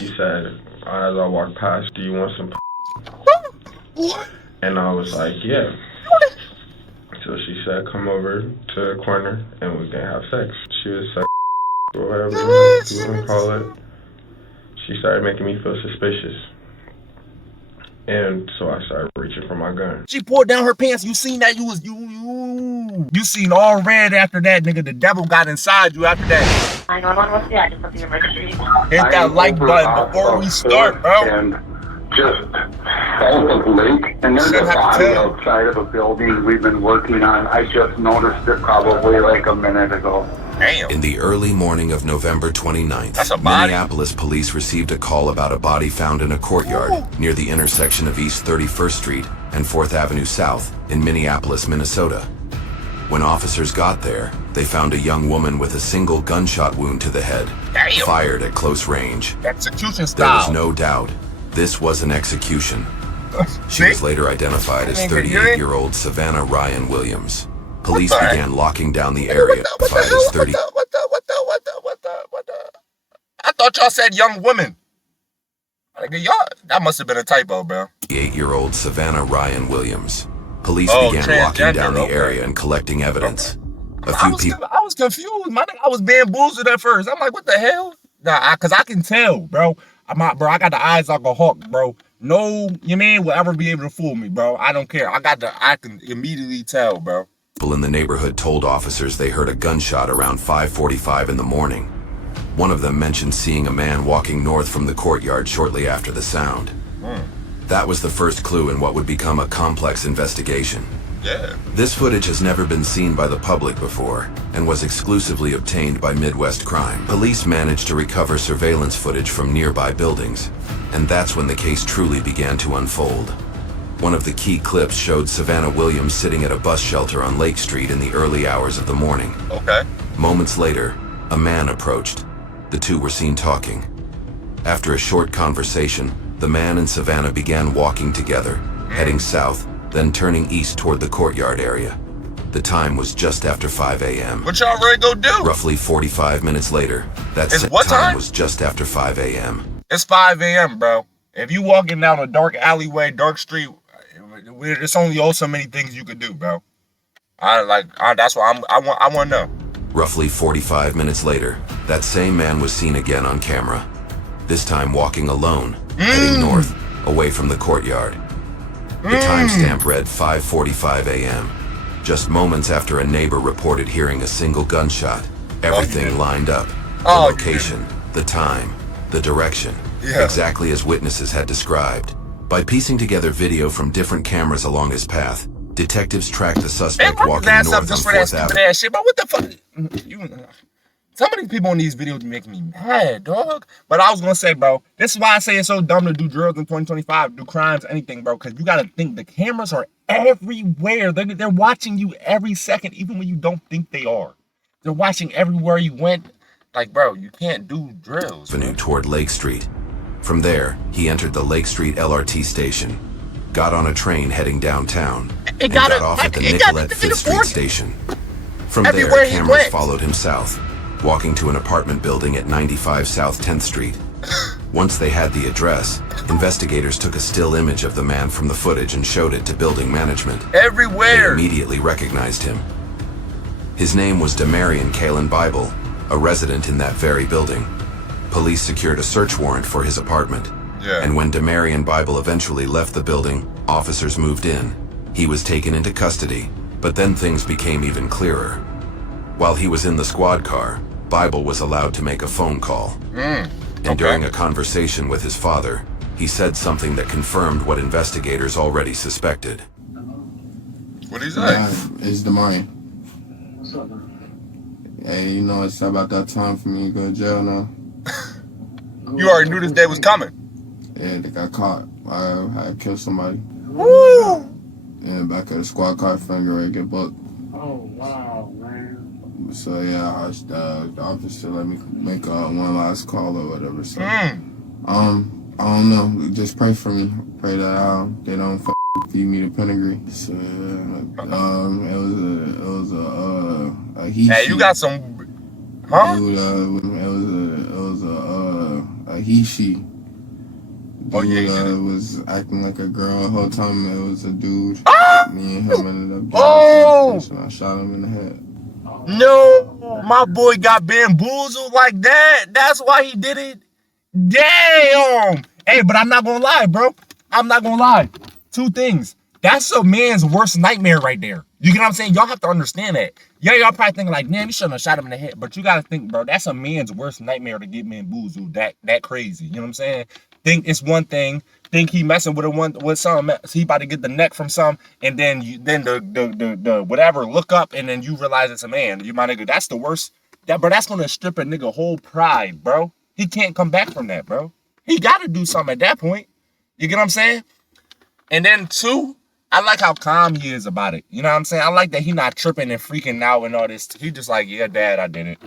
She said, as I walked past, do you want some What? And I was like, yeah. So she said, come over to the corner and we can have sex. She was sex or whatever you want to call it. She started making me feel suspicious. And so I started reaching for my gun. She pulled down her pants. You seen that? You seen all red after that, nigga. The devil got inside you after that. 911, what's the address of the emergency? Hit that like button before we start, bro. And just south of Lake, and there's a body outside of a building we've been working on. I just noticed it probably like a minute ago. Damn. In the early morning of November 29th, Minneapolis police received a call about a body found in a courtyard near the intersection of East 31st Street and 4th Avenue South in Minneapolis, Minnesota. When officers got there, they found a young woman with a single gunshot wound to the head, fired at close range. Execution style. There was no doubt this was an execution. She was later identified as 38-year-old Savannah Ryan Williams. Police began locking down the area. What the? I thought y'all said young woman. Y'all, that must have been a typo, bro. 38-year-old Savannah Ryan Williams. Police began locking down the area and collecting evidence. A few people. I was confused, man. I was bamboozled at first. I'm like, what the hell? Nah, cause I can tell, bro. I got the eyes like a hawk, bro. No, you mean will ever be able to fool me, bro. I don't care. I can immediately tell, bro. People in the neighborhood told officers they heard a gunshot around 5:45 in the morning. One of them mentioned seeing a man walking north from the courtyard shortly after the sound. That was the first clue in what would become a complex investigation. Yeah. This footage has never been seen by the public before and was exclusively obtained by Midwest Crime. Police managed to recover surveillance footage from nearby buildings, and that's when the case truly began to unfold. One of the key clips showed Savannah Williams sitting at a bus shelter on Lake Street in the early hours of the morning. Okay. Moments later, a man approached. The two were seen talking. After a short conversation, the man and Savannah began walking together, heading south, then turning east toward the courtyard area. The time was just after 5 a.m. What y'all ready to go do? Roughly 45 minutes later, that time was just after 5 a.m. It's 5 a.m., bro. If you walking down a dark alleyway, dark street, there's only so many things you could do, bro. That's why I want to know. Roughly 45 minutes later, that same man was seen again on camera. This time walking alone, heading north, away from the courtyard. The timestamp read 5:45 a.m. Just moments after a neighbor reported hearing a single gunshot. Everything lined up. The location, the time, the direction, exactly as witnesses had described. By piecing together video from different cameras along his path, detectives tracked the suspect walking north on 4th Avenue. Shit, but what the fuck? Some of these people in these videos make me mad, dog. But I was gonna say, bro, this is why I say it's so dumb to do drugs in 2025, do crimes, anything, bro. Because you gotta think the cameras are everywhere. They're watching you every second, even when you don't think they are. They're watching everywhere you went. Like, bro, you can't do drills. Avenue toward Lake Street. From there, he entered the Lake Street LRT station, got on a train heading downtown, and got off at the Nicollet Fifth Street station. From there, cameras followed him south, walking to an apartment building at 95 South 10th Street. Once they had the address, investigators took a still image of the man from the footage and showed it to building management. Everywhere! They immediately recognized him. His name was Demarion Kalen Bible, a resident in that very building. Police secured a search warrant for his apartment. And when Demarion Bible eventually left the building, officers moved in. He was taken into custody, but then things became even clearer. While he was in the squad car, Bible was allowed to make a phone call. And during a conversation with his father, he said something that confirmed what investigators already suspected. What'd he say? It's Demarion. Hey, you know, it's about that time for me to go to jail now. You already knew this day was coming. Yeah, they got caught. I had killed somebody. Woo! In the back of the squad car, finger ready to get booked. Oh, wow, man. So, yeah, the officer let me make one last call or whatever. So, I don't know. Just pray for me. Pray that they don't feed me the pedigree. So, it was a heat. Hey, you got some, huh? It was a she. Oh, yeah, Dude was acting like a girl the whole time. It was a dude. Me and him ended up getting I shot him in the head. No, my boy got bamboozled like that. That's why he did it. Damn. Hey, but I'm not gonna lie, bro. I'm not gonna lie. Two things. That's a man's worst nightmare right there. You get what I'm saying? Y'all have to understand that. Yeah, y'all probably thinking like, man, you shouldn't have shot him in the head. But you gotta think, bro, that's a man's worst nightmare to get bamboozled that crazy. You know what I'm saying? Think it's one thing. Think he messing with something. He about to get the neck from some, and then the whatever look up, and then you realize it's a man. You my nigga, that's the worst. That's gonna strip a nigga whole pride, bro. He can't come back from that, bro. He gotta do something at that point. You get what I'm saying? And then two, I like how calm he is about it. You know what I'm saying? I like that he not tripping and freaking out and all this. He just like, yeah, dad, I did it.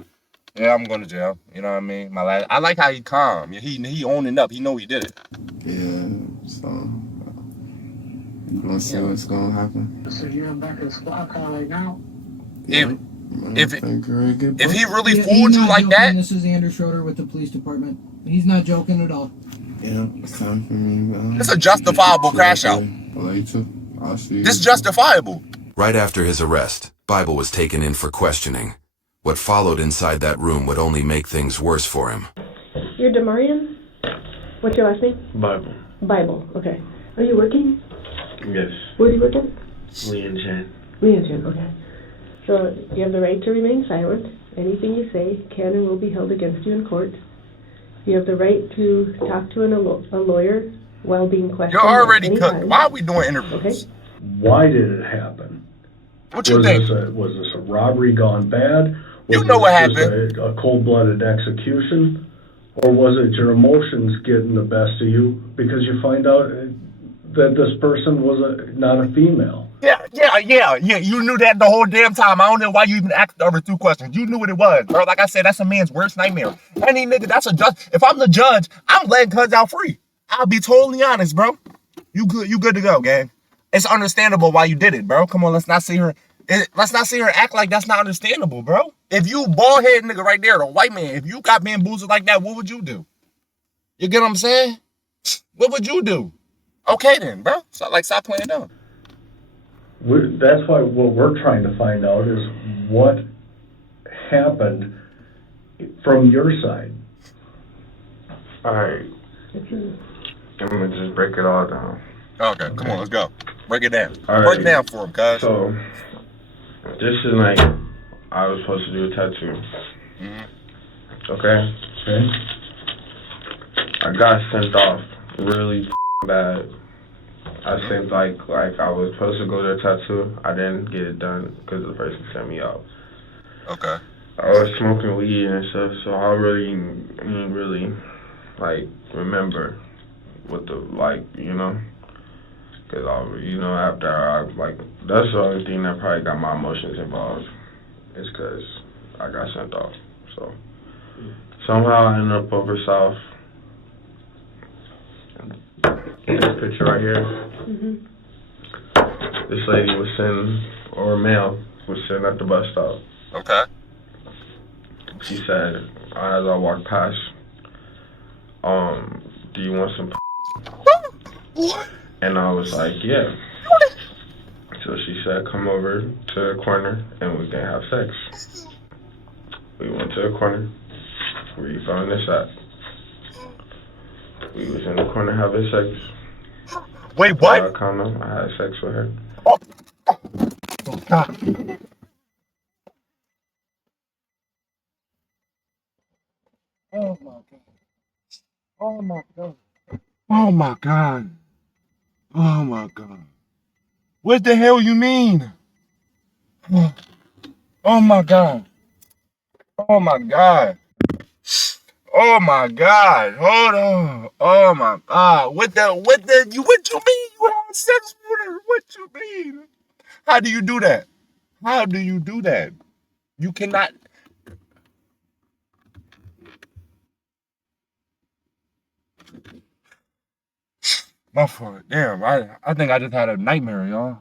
Yeah, I'm going to jail. You know what I mean? I like how he calm. He owning up. He know he did it. Yeah, so you gonna see what's gonna happen. So you're back in the squad car right now? If he really fooled you like that. This is Andrew Schroeder with the police department. He's not joking at all. Yeah, it's time for me. It's a justifiable crash out. I'll see you. This justifiable. Right after his arrest, Bible was taken in for questioning. What followed inside that room would only make things worse for him. You're Demarian? What's your last name? Bible. Bible, okay. Are you working? Yes. Where are you working? Lee and Jen. Lee and Jen, okay. So you have the right to remain silent. Anything you say can and will be held against you in court. You have the right to talk to a lawyer while being questioned. You're already cooked. Why are we doing interviews? Okay. Why did it happen? What you think? Was this a robbery gone bad? You know what happened. A cold-blooded execution? Or was it your emotions getting the best of you because you find out that this person was not a female? Yeah. You knew that the whole damn time. I don't know why you even asked the other two questions. You knew what it was, bro. Like I said, that's a man's worst nightmare. Any nigga, that's a judge. If I'm the judge, I'm letting cuz out free. I'll be totally honest, bro. You good to go, gang. It's understandable why you did it, bro. Come on, let's not sit here and act like that's not understandable, bro. If you bald head nigga right there, a white man, if you got bamboozled like that, what would you do? You get what I'm saying? What would you do? Okay then, bro. So stop playing dumb. That's why what we're trying to find out is what happened from your side. All right. I'm going to just break it all down. Okay, come on, let's go. Break it down. All Break right. it down for him, cuz. So, this is like, I was supposed to do a tattoo. Okay? I got sent off really bad. I think like I was supposed to go to a tattoo. I didn't get it done because the person sent me out. Okay. I was smoking weed and stuff, so I didn't really like remember what the because after that's the only thing that probably got my emotions involved is because I got sent off. So somehow I ended up over south. This picture right here. This lady was sitting, or a male was sitting at the bus stop. Okay. She said, as I walked past, do you want some What? And I was like, yeah. So she said, come over to the corner and we can have sex. We went to the corner. Where you found this at? We was in the corner having sex. Wait, what? I had sex with her. Oh God. Oh my God. Oh my God. Oh my God. Oh my God. What the hell you mean? Oh my God. Oh my God. Oh my God. Hold on. Oh my God. What you mean you had sex with her? What you mean? How do you do that? How do you do that? You cannot. My fault. Damn, I think I just had a nightmare, y'all.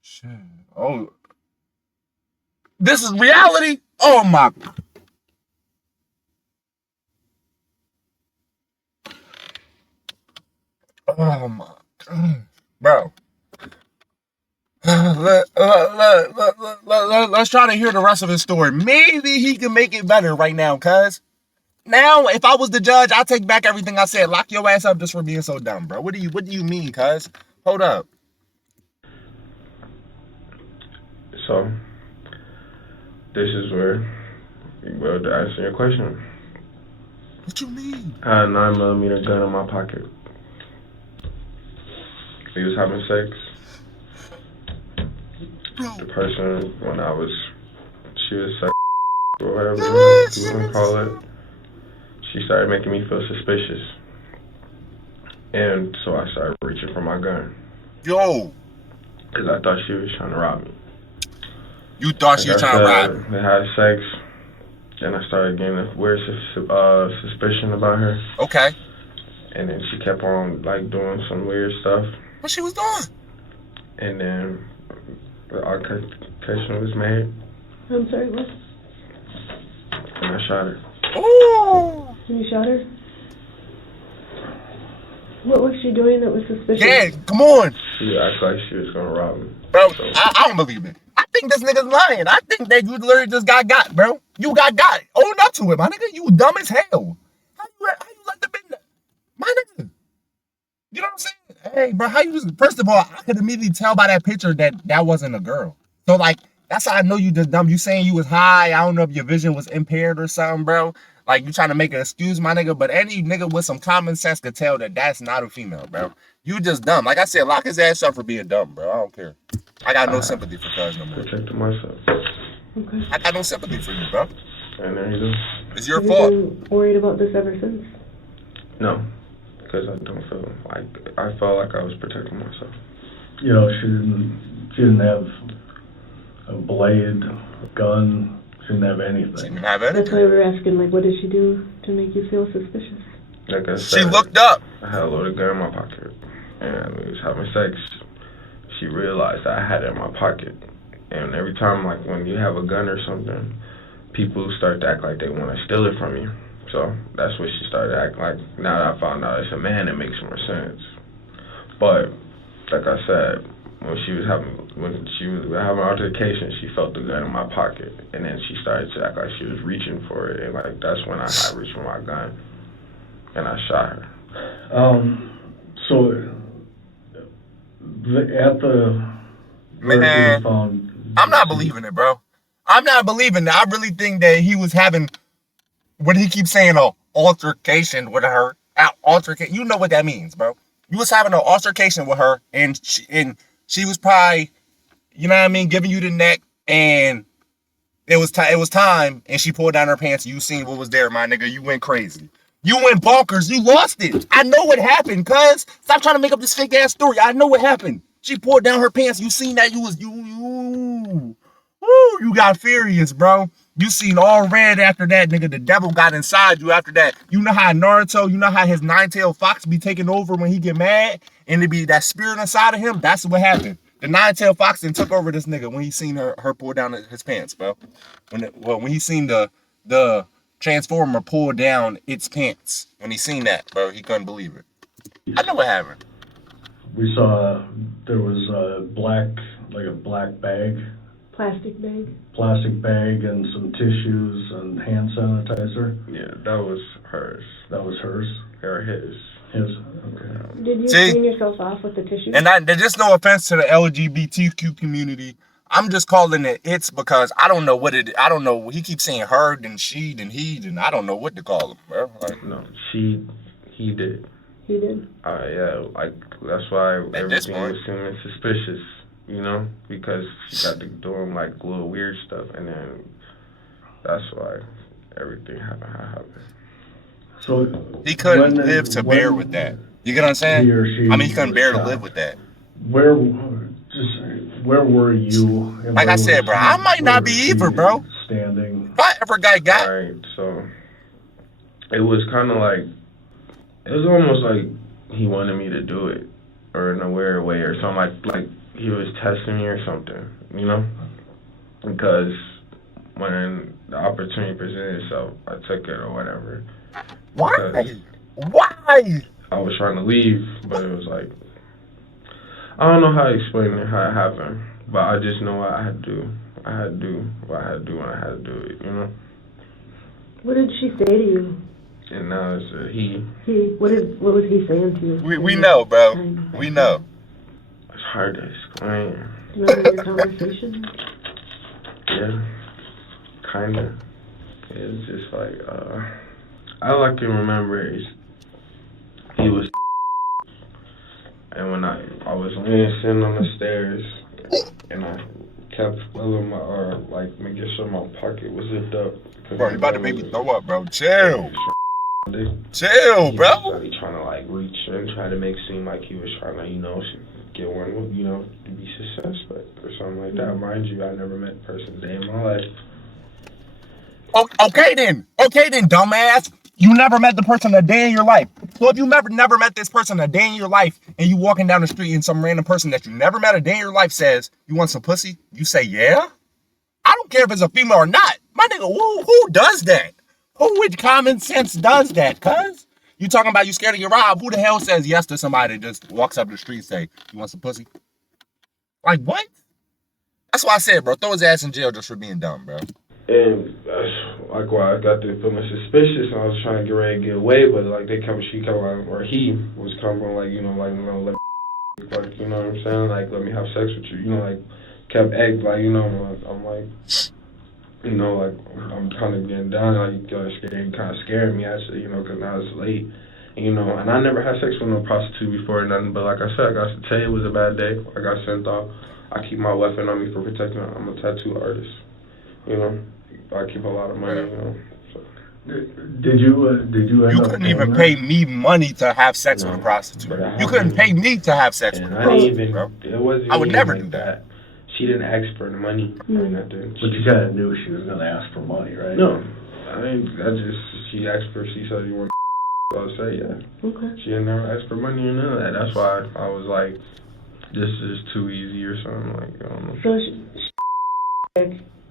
Shit. Oh. This is reality? Oh my. Oh my God, bro. Let's try to hear the rest of his story. Maybe he can make it better right now, cuz. Now, if I was the judge, I'll take back everything I said. Lock your ass up just for being so dumb, bro. What do you mean, cuz? Hold up. So, this is where, well, to answer your question. What you mean? I had a 9mm gun in my pocket. We was having sex. The person, when she was sex or whatever you want to call it, she started making me feel suspicious. And so I started reaching for my gun. Yo. Because I thought she was trying to rob me. You thought she was trying to rob you? They had sex. Then I started getting a weird suspicion about her. Okay. And then she kept on, like, doing some weird stuff. What she was doing? And then the altercation was made. I'm sorry, what? And I shot her. Ooh. And you shot her? What was she doing that was suspicious? Yeah, come on. She acted like she was gonna rob me. Bro, so. I don't believe it. I think this nigga's lying. I think that you literally just got, bro. You got. Own up to it, my nigga. You dumb as hell. How you let the bitch, my nigga? You know what I'm saying? Hey, bro, how you just, first of all, I could immediately tell by that picture that wasn't a girl. So, like, that's how I know you just dumb. You saying you was high. I don't know if your vision was impaired or something, bro. Like, you trying to make an excuse, my nigga. But any nigga with some common sense could tell that that's not a female, bro. You just dumb. Like I said, lock his ass up for being dumb, bro. I don't care. I got no sympathy for cuz no more. Protecting myself. Okay. I got no sympathy for you, bro. And there you go. It's your Have fault. you been worried about this ever since? No. Because I don't feel like, I felt like I was protecting myself. You know, she didn't have a blade, a gun, she didn't have anything. She didn't have anything. That's why we were asking, like, what did she do to make you feel suspicious? Like I said, She looked up. I had a loaded gun in my pocket. And we was having sex. She realized I had it in my pocket. And every time, like, when you have a gun or something, people start to act like they want to steal it from you. So that's what she started acting like. Now that I found out it's a man, it makes more sense. But like I said, when she was having altercation, she felt the gun in my pocket, and then she started to act like she was reaching for it, and like that's when I had reached for my gun, and I shot her. So at the man, found, I'm not believing it, bro. I'm not believing it. I really think that he was having, what he keeps saying, an altercation with her. Altercation, you know what that means, bro. You was having an altercation with her, and she was probably, you know what I mean, giving you the neck, and it was time, and she pulled down her pants, and you seen what was there, my nigga. You went crazy. You went bonkers. You lost it. I know what happened, cuz. Stop trying to make up this fake ass story. I know what happened. She pulled down her pants. You seen that. You got furious, bro. You seen all red after that, nigga. The devil got inside you after that. You know how Naruto, you know how his nine-tailed fox be taking over when he get mad, and it be that spirit inside of him? That's what happened. The nine-tailed fox then took over this nigga when he seen her pull down his pants, bro. When he seen the Transformer pull down its pants. When he seen that, bro, he couldn't believe it. I know what happened. We saw there was a black bag. Plastic bag And some tissues and hand sanitizer. Yeah, that was hers. That was hers? Or his. His, okay. Did you clean yourself off with the tissue? And there's just no offense to the LGBTQ community. I'm just calling it it's because I don't know what it, I don't know. He keeps saying her, then she, then he, then I don't know what to call him, bro. Like, no, he did. He did? Yeah, like, that's why everything was seeming suspicious, you know? Because she got to doing, like, little weird stuff, and then that's why everything happened. So he couldn't live to bear with that. You get what I'm saying? He or she, I mean, he couldn't bear to live with that. Where were you? Like I said, bro, I might not be either, bro. Standing. If I ever got. Alright, so it was kind of like, it was almost like he wanted me to do it, or in a weird way, or something like he was testing me or something, you know? Because when the opportunity presented itself, I took it or whatever. Why? Why? I was trying to leave, but it was like, I don't know how to explain it, how it happened, but I just know what I had to do. I had to do what I had to do when I had to do it, you know? What did she say to you? And now it's a he. What was he saying to you? We know, bro. We know. It's hard to explain. Do you remember your conversation? Yeah, kinda. It's just like, all I can remember is he was, and when I was sitting on the stairs, and I kept feeling making sure my pocket was zipped up. Bro, you about to make me throw up, bro. Chill. Chill, He bro. was trying to like reach and try to make it seem like he was trying to, get one, to be successful or something like that. Mind you, I never met a person a day in my life. Okay then, dumbass. You never met the person a day in your life. So if you never met this person a day in your life, and you walking down the street and some random person that you never met a day in your life says, you want some pussy? You say, yeah? I don't care if it's a female or not. My nigga, who does that? Who with common sense does that, cuz? You talking about you scared of your rob? Who the hell says yes to somebody that just walks up the street and say, you want some pussy? Like, what? That's why I said, bro, throw his ass in jail just for being dumb, bro. And that's like why I got to feeling suspicious, and I was trying to get ready to get away, but like he was coming like, let me, like, you know what I'm saying, like, let me have sex with you, like, kept acting like, I'm like, like, I'm kind of getting down, like, kind of scared me actually, because now it's late, and I never had sex with no prostitute before or nothing, but like I said, I got to tell you it was a bad day. I got sent off. I keep my weapon on me for protection. I'm a tattoo artist, I keep a lot of money, So. Did you end You up couldn't even pay me money to have sex with a prostitute. You couldn't pay me to have sex with a prostitute, bro. It wasn't I would never like do that. She didn't ask for the money or nothing. But you kind of knew she was going to ask for money, right? No. She asked for, she said, you want so I say, yeah. Okay. She didn't never ask for money or none of that. That's why I was like, this is too easy or something, like, I don't know. So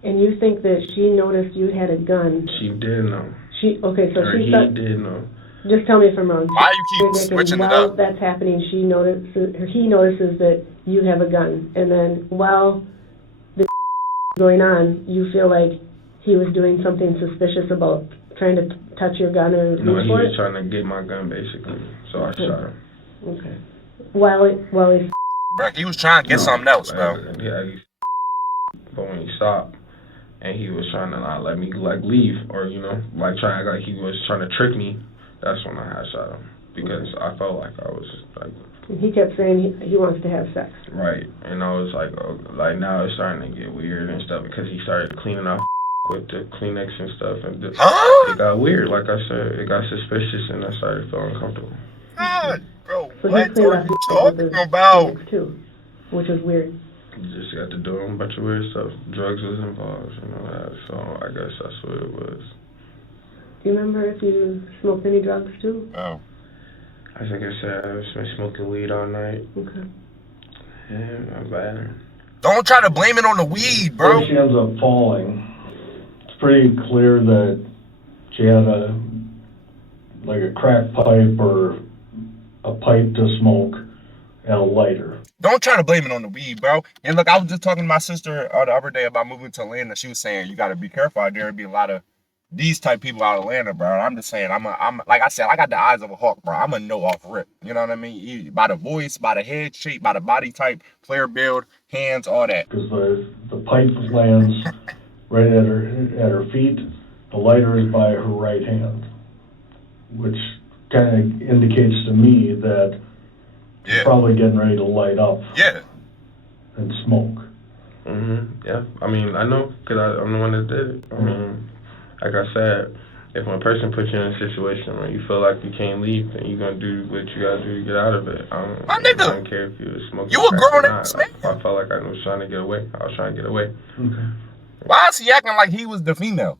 and you think that she noticed you had a gun? She did know. He did know. Just tell me if I'm wrong. Why you keep switching it while up? that's happening, he notices that you have a gun, and then while the going on, you feel like he was doing something suspicious about trying to touch your gun or No, reach he for was it? trying to get my gun basically, so I shot him. Okay. While he's Bro, he was trying to get something else, bro. Yeah, but when he stopped, and he was trying to not let me leave, or he was trying to trick me. That's when I had shot him, because I felt like I was like. He kept saying he wants to have sex. Right, and I was like, now it's starting to get weird and stuff, because he started cleaning out with the Kleenex and stuff, and it got weird. Like I said, it got suspicious, and I started feeling uncomfortable. God, bro, So what are you talking about? Too, which is weird. Just got to do a bunch of weird stuff. Drugs was involved, that. So I guess that's what it was. Do you remember if you smoked any drugs too? Oh. Like I said, I've been smoking weed all night. Okay. Yeah, not bad. Don't try to blame it on the weed, bro. She ends up falling. It's pretty clear that she had a crack pipe or a pipe to smoke and a lighter. Don't try to blame it on the weed, bro. And look, I was just talking to my sister the other day about moving to Atlanta. She was saying you got to be careful out there. There'd be a lot of these type people out of Atlanta, bro. And I'm just saying, I'm like I said, I got the eyes of a hawk, bro. I'm a know off rip. You know what I mean? By the voice, by the head shape, by the body type, player build, hands, all that. Because the pipe lands right at her feet. The lighter is by her right hand, which kind of indicates to me that she's probably getting ready to light up. Yeah. And smoke. Yeah. I mean, I know, because I'm the one that did it. I mean, like I said, if one person puts you in a situation where you feel like you can't leave, then you're going to do what you got to do to get out of it. I don't care if you were smoking. You a grown ass man. I felt like I was trying to get away. I was trying to get away. Okay. Why is he acting like he was the female?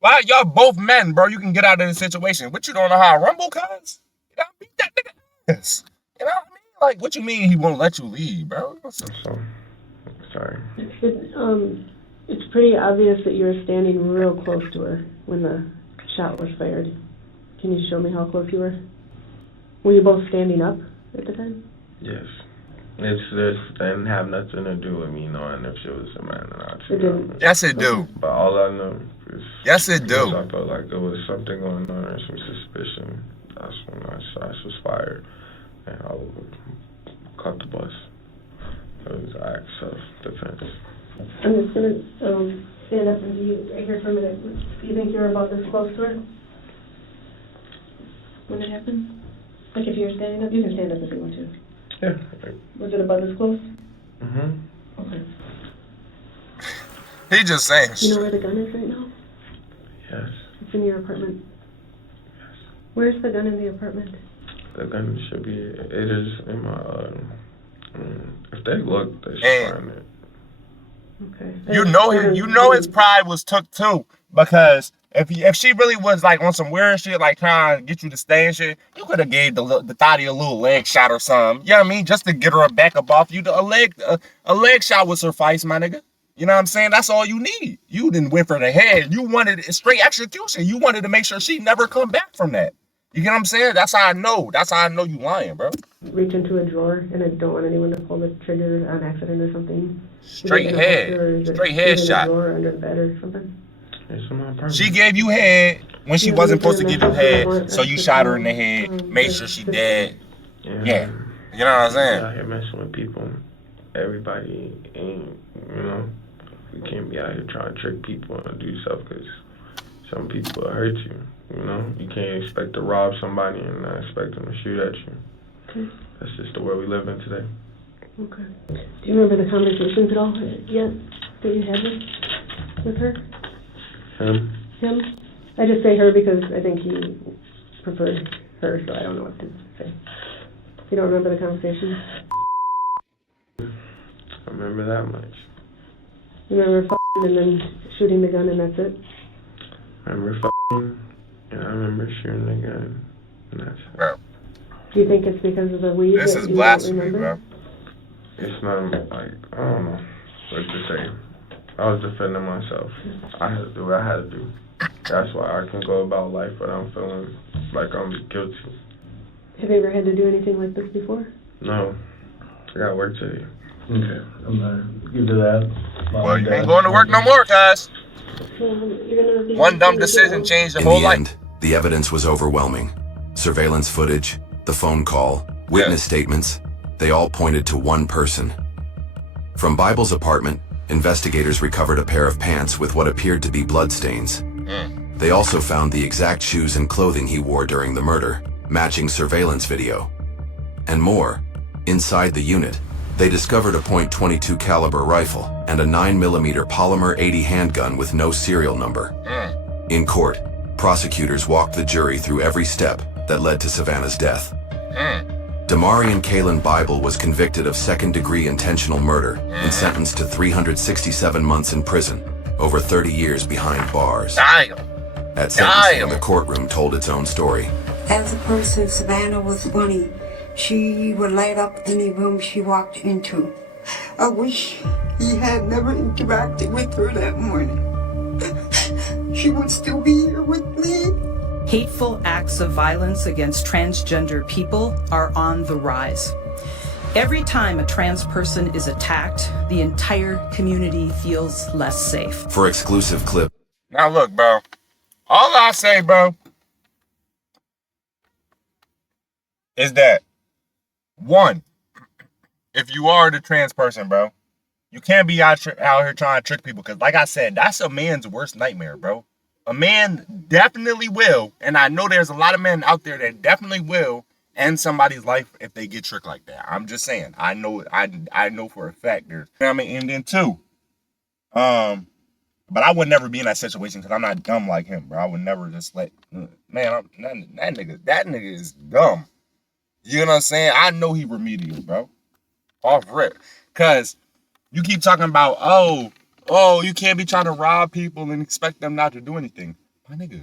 Why y'all both men, bro? You can get out of the situation. But you don't know how to rumble, cuz? You know, beat that nigga ass. You know what I mean? Like, what you mean he won't let you leave, bro? So, sorry. It's pretty obvious that you were standing real close to her when the shot was fired. Can you show me how close you were? Were you both standing up at the time? Yes. This didn't have nothing to do with me knowing if she was a man or not. It didn't. Yes, it do. But all I know is... Yes, it do. I felt like there was something going on or some suspicion. That's when I was fired. And I caught the bus. It was an act of self-defense. I'm just going to stand up and be right here for a minute. Do you think you were about this close to her when it happened? Like if you were standing up? You can stand up if you want to. Yeah. Was it about this close? Mm-hmm. Okay. He just saying You know where the gun is right now? Yes. It's in your apartment. Yes. Where's the gun in the apartment? The gun should be... It is in my... if they look, they should And- find it. Okay. you know his pride was took too, because if she really was like on some weird shit, like trying to get you to stay and shit, you could have gave the thotty a little leg shot or something. You know what I mean? Just to get her back up off you. A leg shot would suffice, my nigga. You know what I'm saying? That's all you need. You didn't went for the head. You wanted straight execution. You wanted to make sure she never come back from that. You get what I'm saying? That's how I know. That's how I know you lying, bro. Reach into a drawer, and I don't want anyone to pull the trigger on accident or something. Straight head. Straight head shot. In a drawer under the bed or something. It's in my apartment. She gave you head when she wasn't supposed to give you head, so you shot her in the head, made sure she dead. Yeah. You know what I'm saying? Out here messing with people. Everybody ain't, you know, we can't be out here trying to trick people and do stuff because some people will hurt you. You know, you can't expect to rob somebody and not expect them to shoot at you. Okay. That's just the world we live in today. Okay. Do you remember the conversations at all yet that you had with her? Him? I just say her because I think he preferred her, so I don't know what to say. You don't remember the conversations? I remember that much. You remember f***ing and then shooting the gun and that's it? I remember f***ing and I remember shooting the gun and that's it. Bro, Do you think it's because of the weed this that is you blasphemy, don't remember? bro. It's not like, I don't know what to say. I was defending myself. I had to do what I had to do. That's why I can go about life without feeling like I'm guilty. Have you ever had to do anything like this before? No. I got work to do. Okay, I'm gonna give to that. Well, you ain't going to work no more, guys. You're gonna One dumb decision changed the In whole the life. end, the evidence was overwhelming. Surveillance footage, the phone call, witness statements, they all pointed to one person. From Bible's apartment, investigators recovered a pair of pants with what appeared to be bloodstains. They also found the exact shoes and clothing he wore during the murder, matching surveillance video. And more, inside the unit, they discovered a .22 caliber rifle and a 9mm polymer 80 handgun with no serial number. In court, prosecutors walked the jury through every step that led to Savannah's death. Damarian Kalen Bible was convicted of second-degree intentional murder and sentenced to 367 months in prison, over 30 years behind bars. Damn. At sentencing, the courtroom told its own story. As a person, Savannah was funny. She would light up any room she walked into. I wish he had never interacted with her that morning. She would still be here with me. Hateful acts of violence against transgender people are on the rise. Every time a trans person is attacked, the entire community feels less safe. For exclusive clip. Now look, bro. All I say, bro, is that, one, if you are the trans person, bro, you can't be out here trying to trick people. Because like I said, that's a man's worst nightmare, bro. A man definitely will, and I know there's a lot of men out there that definitely will end somebody's life if they get tricked like that. I'm just saying. I know for a fact there's, you know what I mean? And then two, but I would never be in that situation because I'm not dumb like him, bro. I would never just let, man, that nigga is dumb. You know what I'm saying? I know he remedial, bro. Off rip. Because you keep talking about, oh, you can't be trying to rob people and expect them not to do anything. My nigga,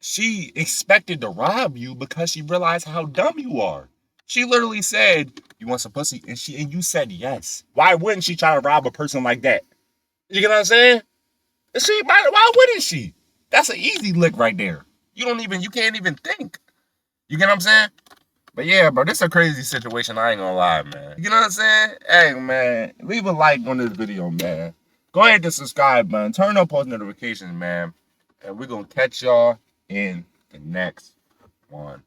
she expected to rob you because she realized how dumb you are. She literally said, you want some pussy? And you said yes. Why wouldn't she try to rob a person like that? You get what I'm saying? Why wouldn't she? That's an easy lick right there. You can't even think. You get what I'm saying? But yeah, bro, this is a crazy situation. I ain't gonna lie, man. You know what I'm saying? Hey, man, leave a like on this video, man. Go ahead and subscribe, man. Turn on post notifications, man. And we're gonna catch y'all in the next one.